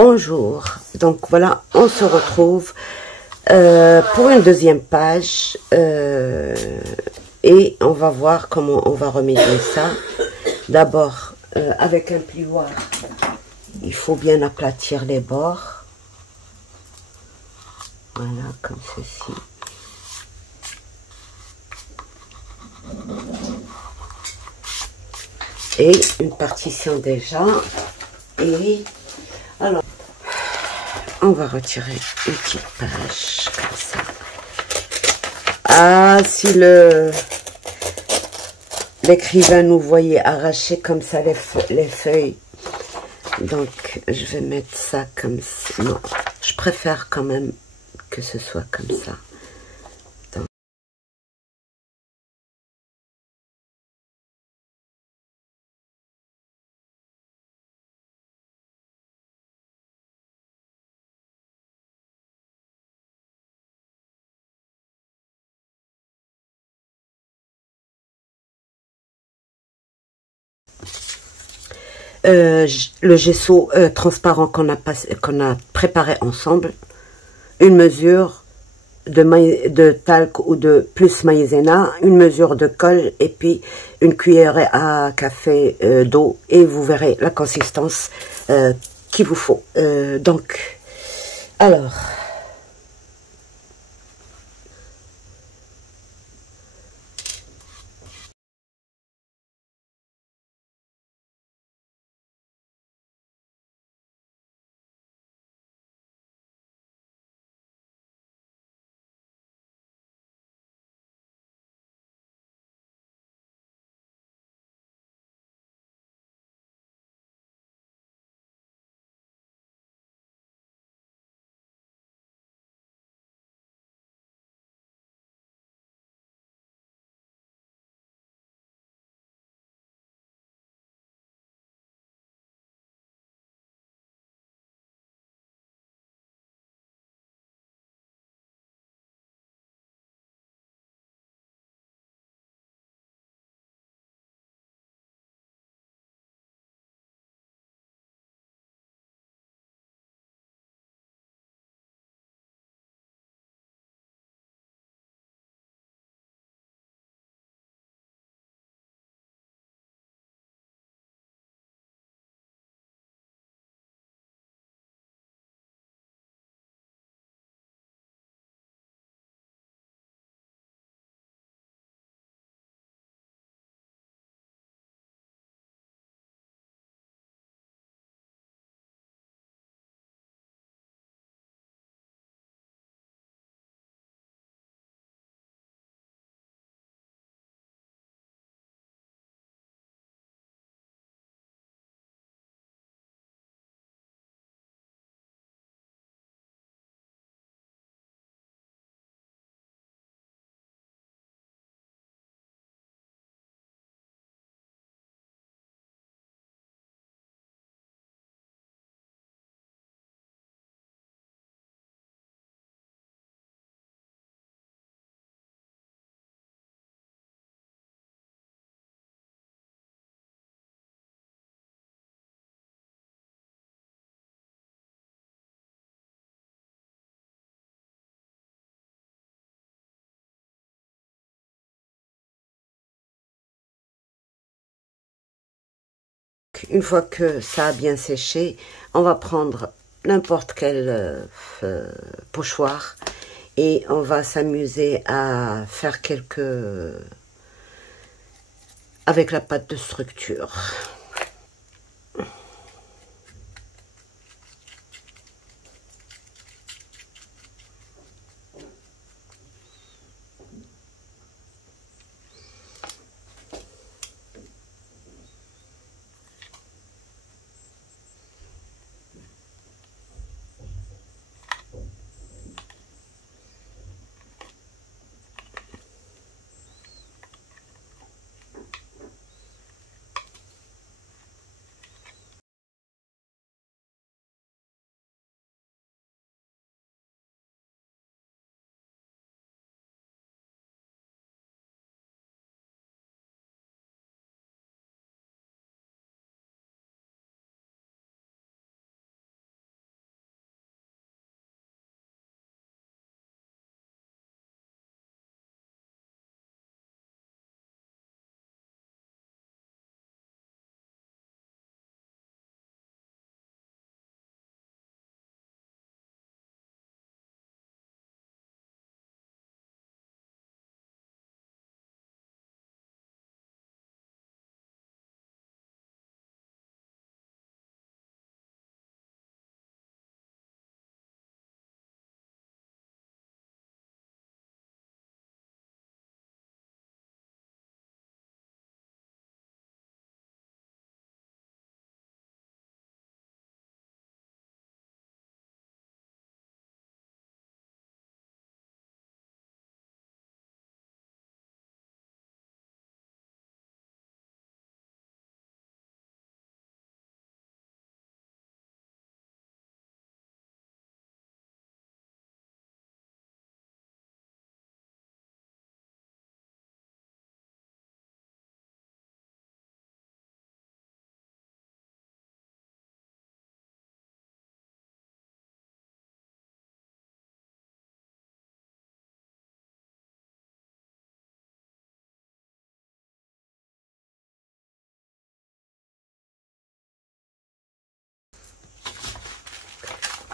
Bonjour, donc voilà, on se retrouve pour une deuxième page et on va voir comment on va remédier ça. D'abord, avec un plioir, il faut bien aplatir les bords. Voilà, comme ceci. Et une partition déjà. Et alors, on va retirer une petite page comme ça. Ah, si l'écrivain nous voyait arracher comme ça les feuilles. Donc, je vais mettre ça comme ça. Non, je préfère quand même que ce soit comme ça. Donc, le gesso transparent qu'on a préparé ensemble, une mesure de talc ou de plus maïzena, une mesure de colle et puis une cuillère à café d'eau et vous verrez la consistance qu'il vous faut. Donc, alors... Une fois que ça a bien séché, on va prendre n'importe quel pochoir et on va s'amuser à faire avec la pâte de structure.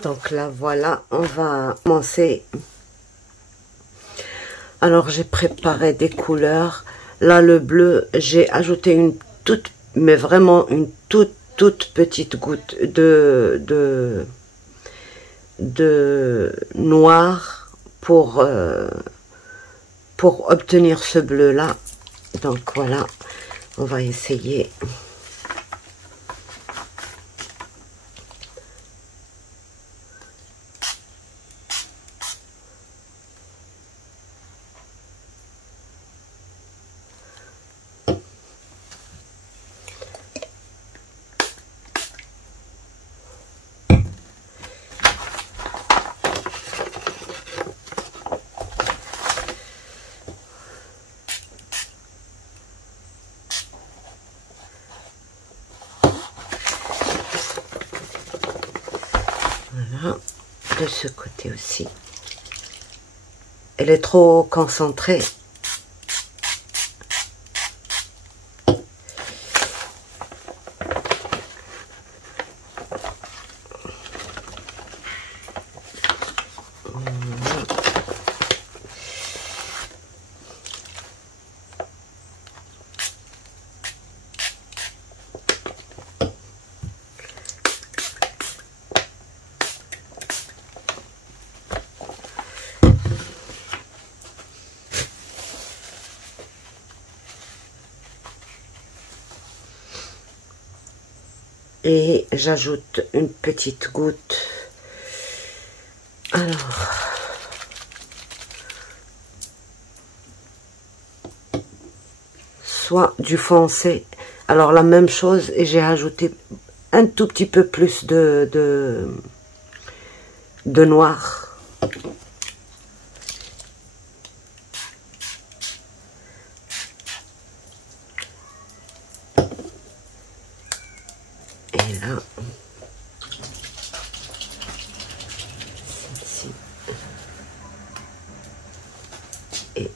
Donc là, voilà, on va commencer. Alors, j'ai préparé des couleurs. Là, le bleu, j'ai ajouté une toute, mais vraiment une toute petite goutte de noir pour obtenir ce bleu-là. Donc, voilà, on va essayer. Voilà, de ce côté aussi. Elle est trop concentrée. Et j'ajoute une petite goutte. Alors, soit du foncé. Alors la même chose, et j'ai ajouté un tout petit peu plus de noir. Et là, ici. Et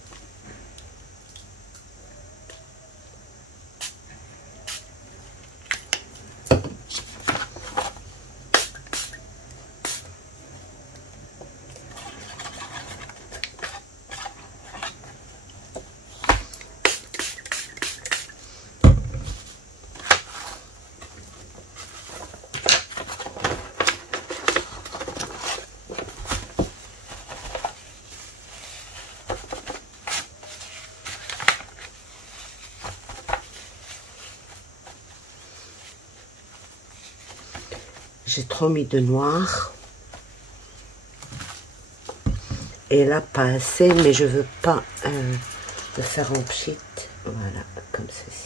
j'ai trop mis de noir. Et là, pas assez, mais je veux pas le faire en pchit. Voilà, comme ceci.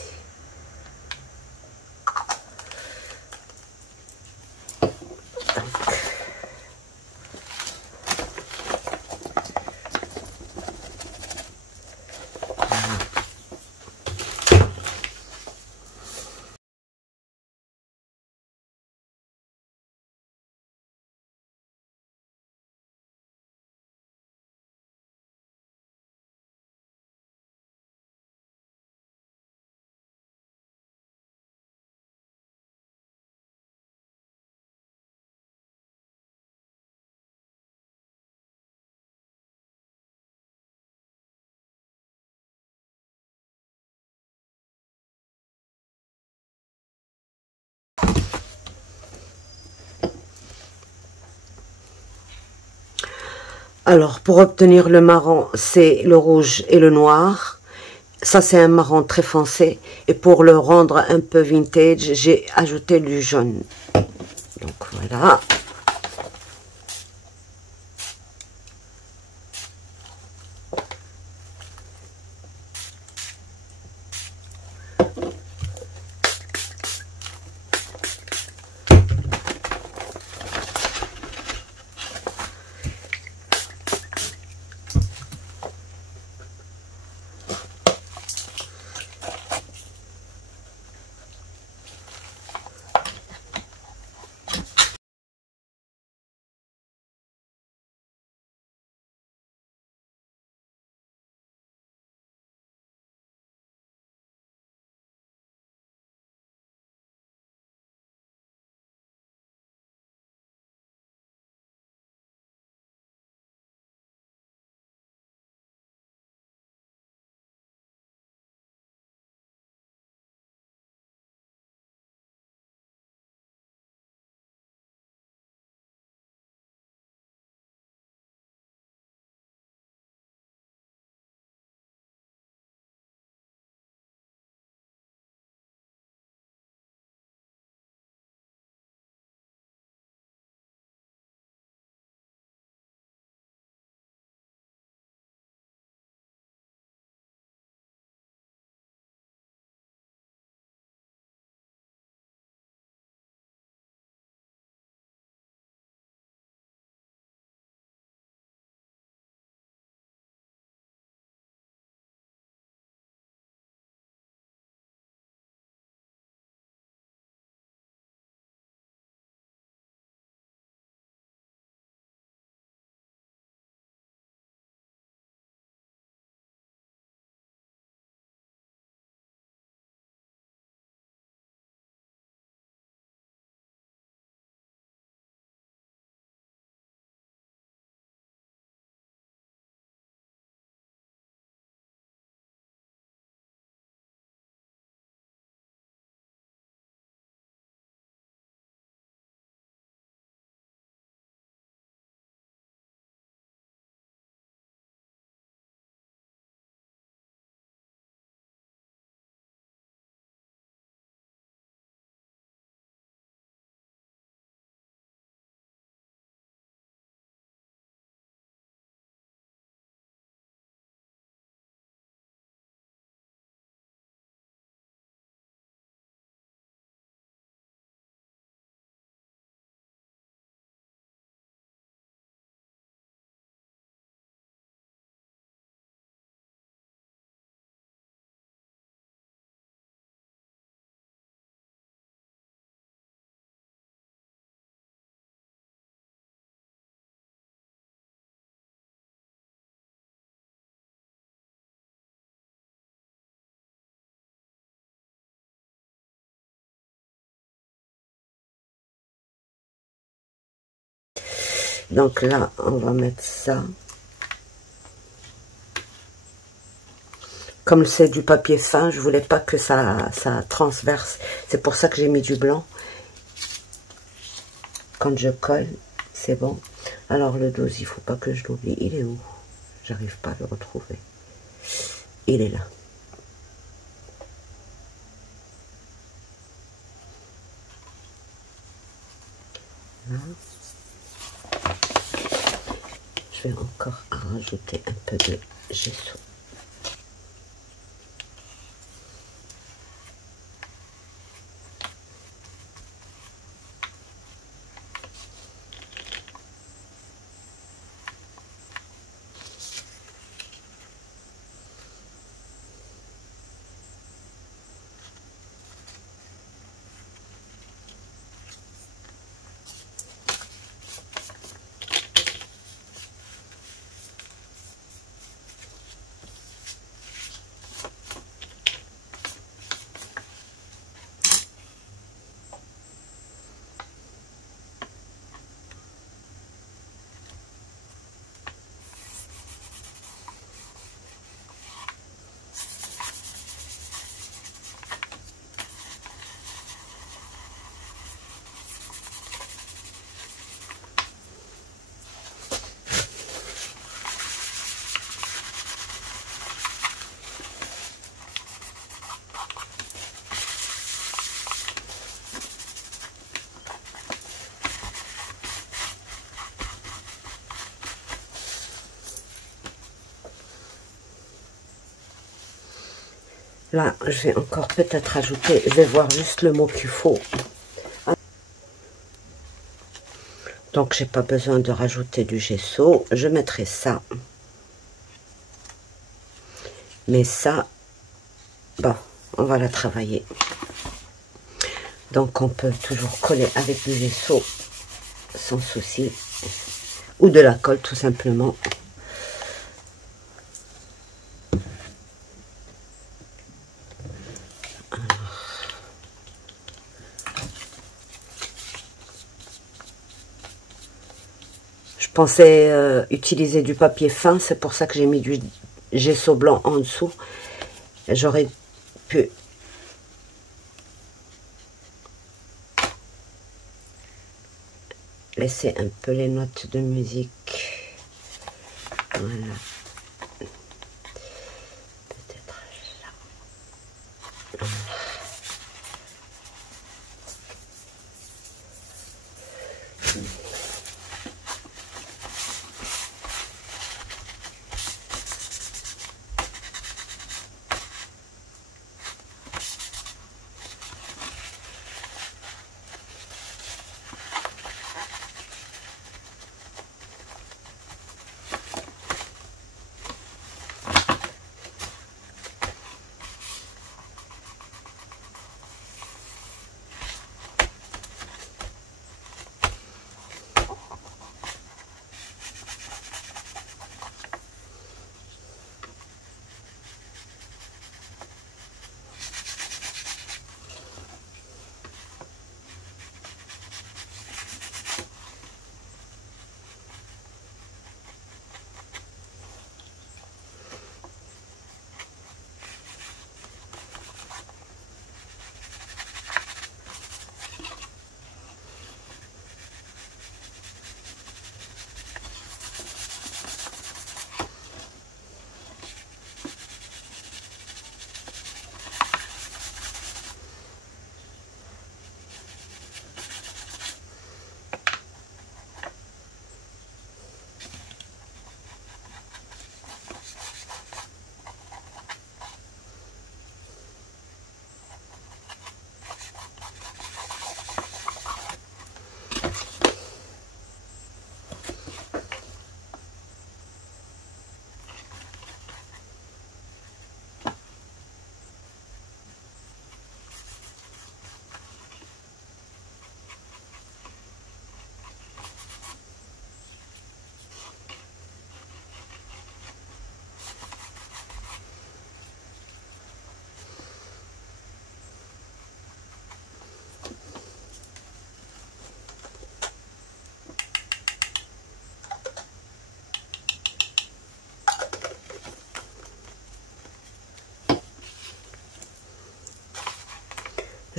Alors, pour obtenir le marron, c'est le rouge et le noir. Ça, c'est un marron très foncé. Et pour le rendre un peu vintage, j'ai ajouté du jaune. Donc, voilà. Donc là, on va mettre ça. Comme c'est du papier fin, je voulais pas que ça transverse. C'est pour ça que j'ai mis du blanc. Quand je colle, c'est bon. Alors le 12, il faut pas que je l'oublie. Il est où? J'arrive pas à le retrouver. Il est là. Là. Je vais encore rajouter un peu de gesso. Là, je vais encore peut-être rajouter, je vais voir juste le mot qu'il faut. Donc, j'ai pas besoin de rajouter du gesso. Je mettrai ça. Mais ça, bon, on va la travailler. Donc, on peut toujours coller avec du gesso sans souci. Ou de la colle, tout simplement. Je pensais utiliser du papier fin, c'est pour ça que j'ai mis du gesso blanc en dessous. J'aurais pu laisser un peu les notes de musique. Voilà. Peut-être là. Voilà.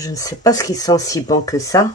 Je ne sais pas ce qui sent si bon que ça.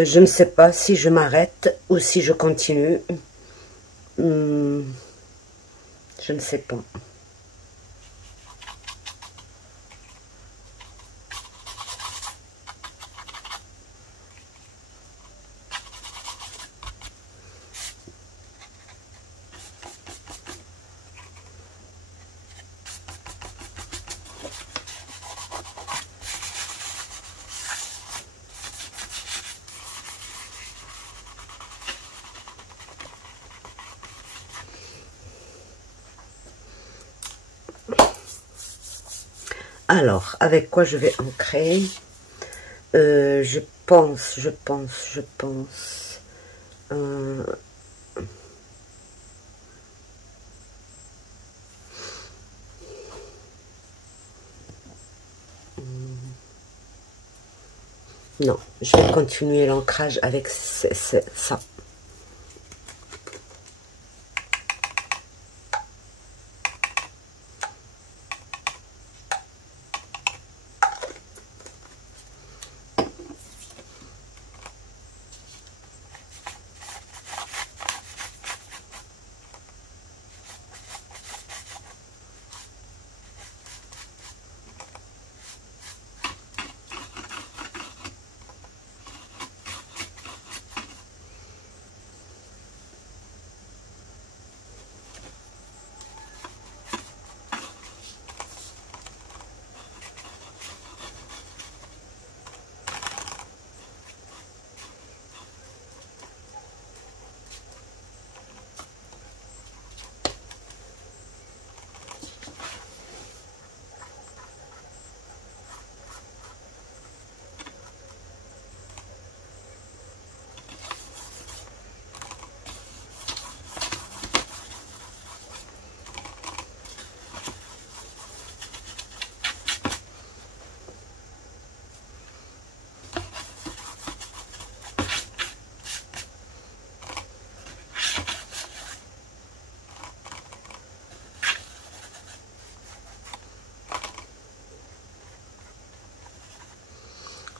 Je ne sais pas si je m'arrête ou si je continue. Je ne sais pas. Alors, avec quoi je vais ancrer? Je pense. Non, je vais continuer l'ancrage avec ça.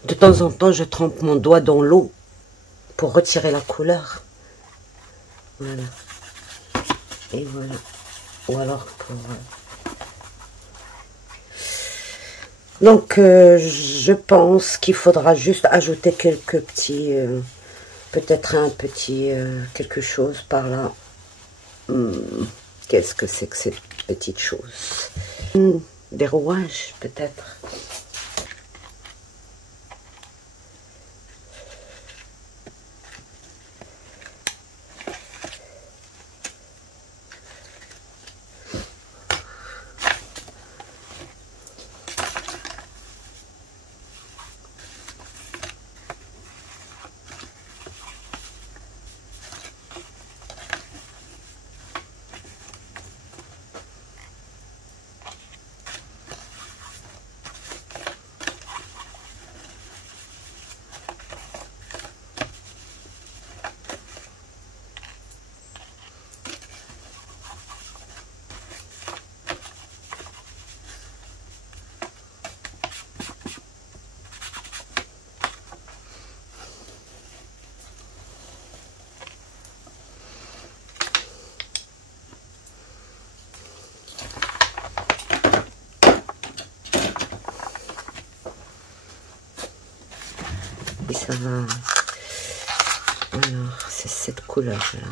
De temps en temps, je trempe mon doigt dans l'eau pour retirer la couleur. Voilà. Et voilà. Ou alors pour... Donc, je pense qu'il faudra juste ajouter quelques petits... peut-être un petit quelque chose par là. Qu'est-ce que c'est que cette petite chose? Des rouages, peut-être. Et ça va... Alors, c'est cette couleur-là.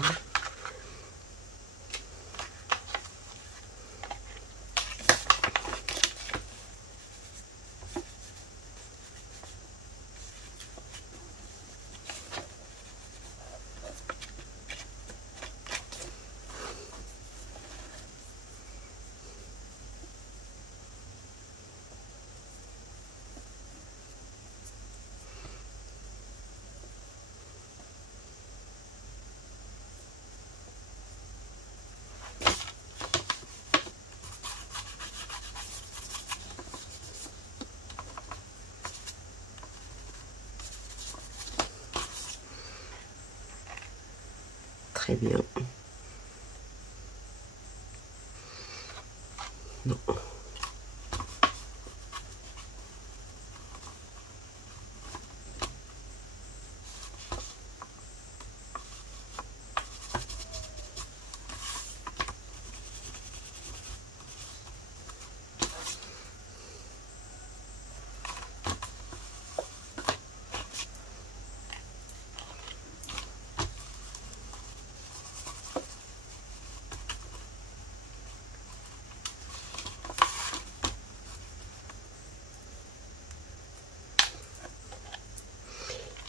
Très bien. Non.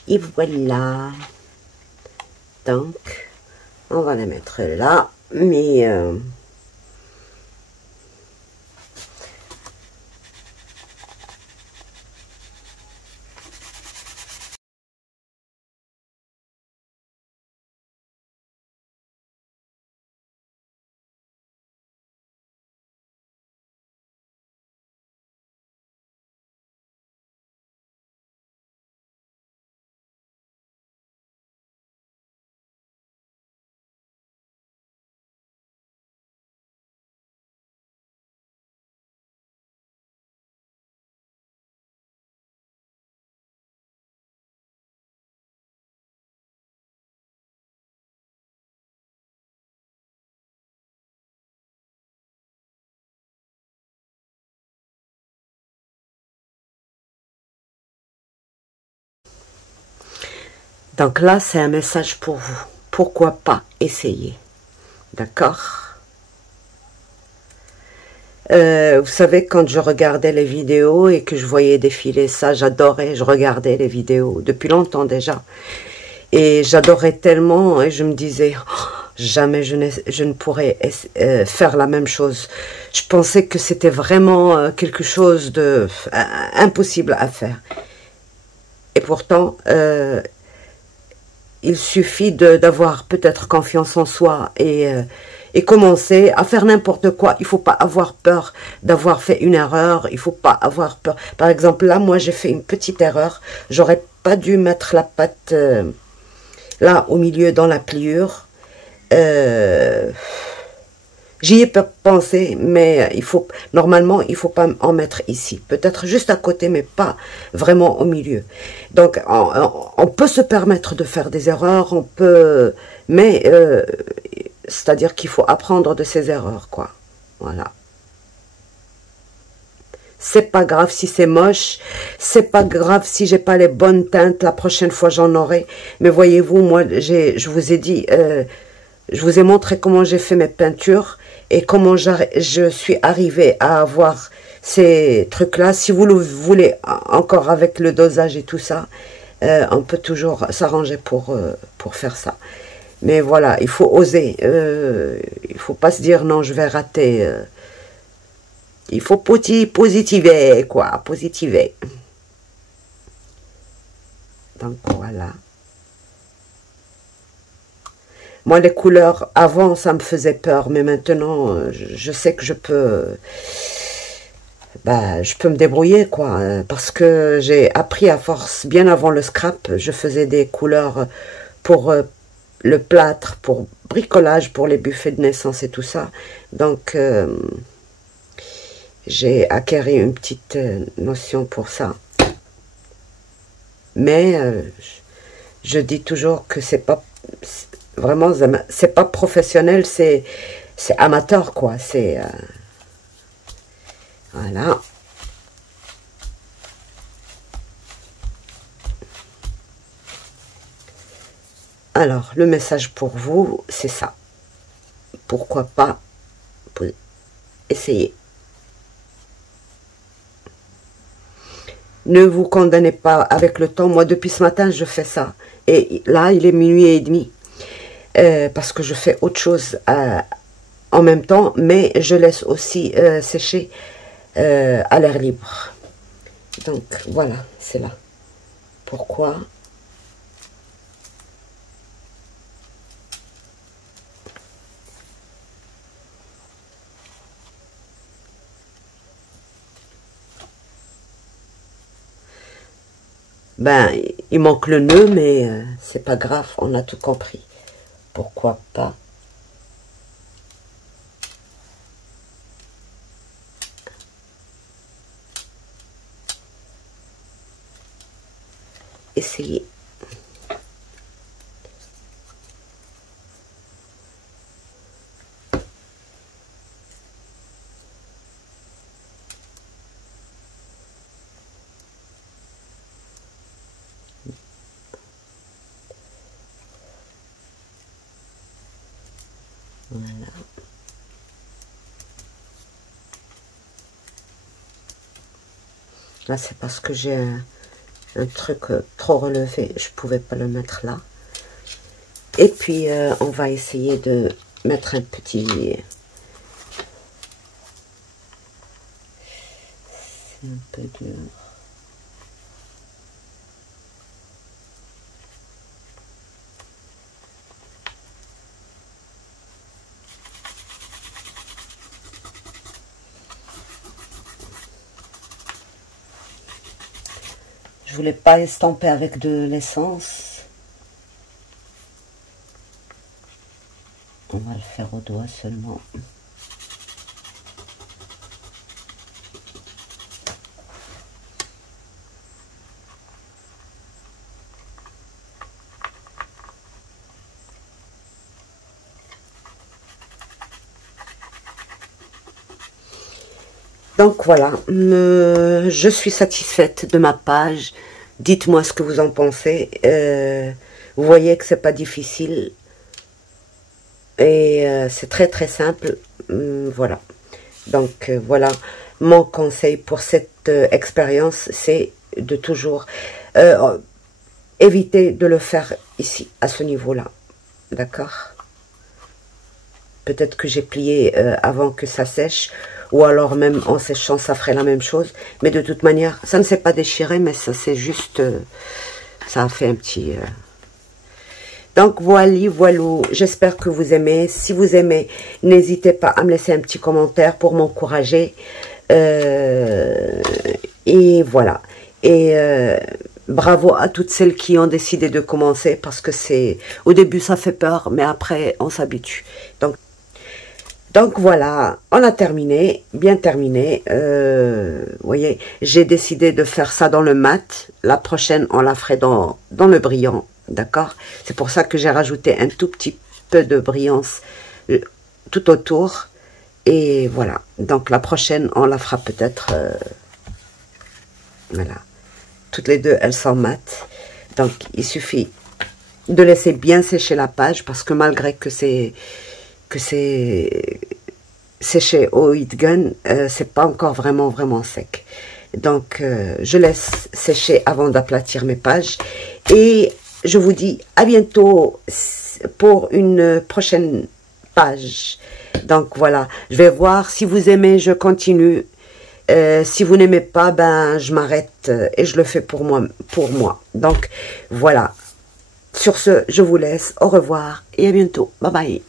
Et voilà. Donc, on va la mettre là. Mais donc là, c'est un message pour vous. Pourquoi pas essayer? D'accord? Vous savez, quand je regardais les vidéos et que je voyais défiler ça, j'adorais, je regardais les vidéos depuis longtemps déjà. Et j'adorais tellement, et je me disais, oh, jamais je ne pourrais faire la même chose. Je pensais que c'était vraiment quelque chose de impossible à faire. Et pourtant, il suffit d'avoir peut-être confiance en soi et commencer à faire n'importe quoi. Il ne faut pas avoir peur d'avoir fait une erreur. Il ne faut pas avoir peur. Par exemple, là, moi, j'ai fait une petite erreur. J'aurais pas dû mettre la pâte là, au milieu, dans la pliure. J'y ai pas pensé, mais normalement, il faut pas en mettre ici. Peut-être juste à côté, mais pas vraiment au milieu. Donc, on peut se permettre de faire des erreurs, on peut, mais c'est-à-dire qu'il faut apprendre de ses erreurs, quoi. Voilà. C'est pas grave si c'est moche, c'est pas grave si j'ai pas les bonnes teintes, la prochaine fois j'en aurai. Mais voyez-vous, moi, je vous ai dit, je vous ai montré comment j'ai fait mes peintures et comment je suis arrivée à avoir ces trucs-là. Si vous le voulez encore avec le dosage et tout ça, on peut toujours s'arranger pour faire ça. Mais voilà, il faut oser. Il faut pas se dire non, je vais rater. Il faut positiver, quoi, positiver. Donc voilà. Moi, les couleurs, avant, ça me faisait peur, mais maintenant, je sais que je peux me débrouiller, quoi, parce que j'ai appris à force, bien avant le scrap, je faisais des couleurs pour le plâtre, pour bricolage, pour les buffets de naissance et tout ça. Donc, j'ai acquis une petite notion pour ça. Mais, je dis toujours que c'est pas... Vraiment, c'est pas professionnel, c'est amateur, quoi. C'est... voilà. Alors, le message pour vous, c'est ça. Pourquoi pas essayer. Ne vous condamnez pas avec le temps. Moi, depuis ce matin, je fais ça. Et là, il est minuit et demi. Parce que je fais autre chose en même temps. Mais je laisse aussi sécher à l'air libre. Donc, voilà, c'est là. Pourquoi? Ben, il manque le nœud, mais c'est pas grave, on a tout compris. Pourquoi pas essayer. Voilà. Là, c'est parce que j'ai un truc trop relevé. Je pouvais pas le mettre là. Et puis, on va essayer de mettre un petit... C'est un peu dur. Je voulais pas estamper avec de l'essence. On va le faire au doigt seulement. Donc voilà, je suis satisfaite de ma page. Dites-moi ce que vous en pensez. Vous voyez que c'est pas difficile. Et c'est très très simple. Voilà. Donc voilà, mon conseil pour cette expérience, c'est de toujours éviter de le faire ici, à ce niveau-là. D'accord? Peut-être que j'ai plié avant que ça sèche. Ou alors même en séchant, ça ferait la même chose. Mais de toute manière, ça ne s'est pas déchiré, mais ça c'est juste... ça a fait un petit... Donc voilà, j'espère que vous aimez. Si vous aimez, n'hésitez pas à me laisser un petit commentaire pour m'encourager. Et voilà. Et bravo à toutes celles qui ont décidé de commencer, parce que c'est... Au début, ça fait peur, mais après, on s'habitue. Donc voilà, on a terminé, bien terminé. Vous voyez, j'ai décidé de faire ça dans le mat. La prochaine, on la ferait dans le brillant, d'accord? C'est pour ça que j'ai rajouté un tout petit peu de brillance tout autour. Et voilà, donc la prochaine, on la fera peut-être... voilà, toutes les deux, elles sont mates. Donc, il suffit de laisser bien sécher la page, parce que malgré que c'est séché au heat gun, c'est pas encore vraiment sec. Donc je laisse sécher avant d'aplatir mes pages, et je vous dis à bientôt pour une prochaine page. Donc voilà, je vais voir, si vous aimez, je continue. Si vous n'aimez pas, ben je m'arrête et je le fais pour moi. Donc voilà, sur ce, je vous laisse, au revoir et à bientôt, bye bye.